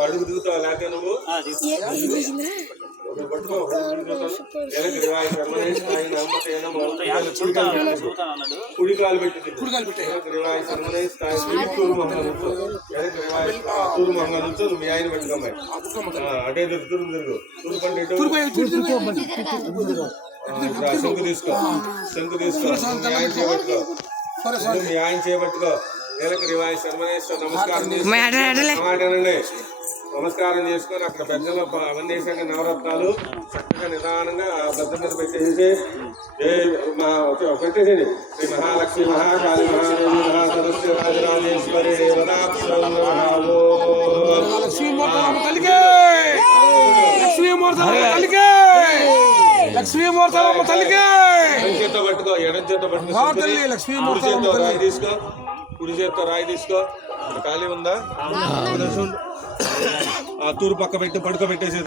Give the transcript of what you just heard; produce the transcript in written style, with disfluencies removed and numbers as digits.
అడుగు దిగుతావు లేకపోతే నువ్వు కుడికాలు పెట్టి తూరు మంగళ నుంచి నువ్వు మీ ఆయన పెట్టుకోమ్మాయి అటే తిరుగు తిరుగు శంకు తీసుకో మీ ఆయన చేపట్టుకో మీ ఆయన చేపట్టుకో నెలకు రివాయి శర్మనేశ్వర నమస్కారం చేసుకొని అక్కడ పెద్దలు అవన్నీ వేసాక నవరత్నాలు చక్కగా నిదానంగా ఆ పెద్ద మీద పెట్టేసి పెట్టేసేది శ్రీ మహాలక్ష్మి మహాకాళి మహాదేవి మహాసరస్వతి రాజరాజేశ్వరి చేత్తో పట్టుకో ఎడం చేత్తో పట్టుకో రాయి తీసుకో కుడి చేత్తో రాయి తీసుకో ఖాళీ ఉందా తూరు పక్క పెట్టి పడుకోబెట్టేసేది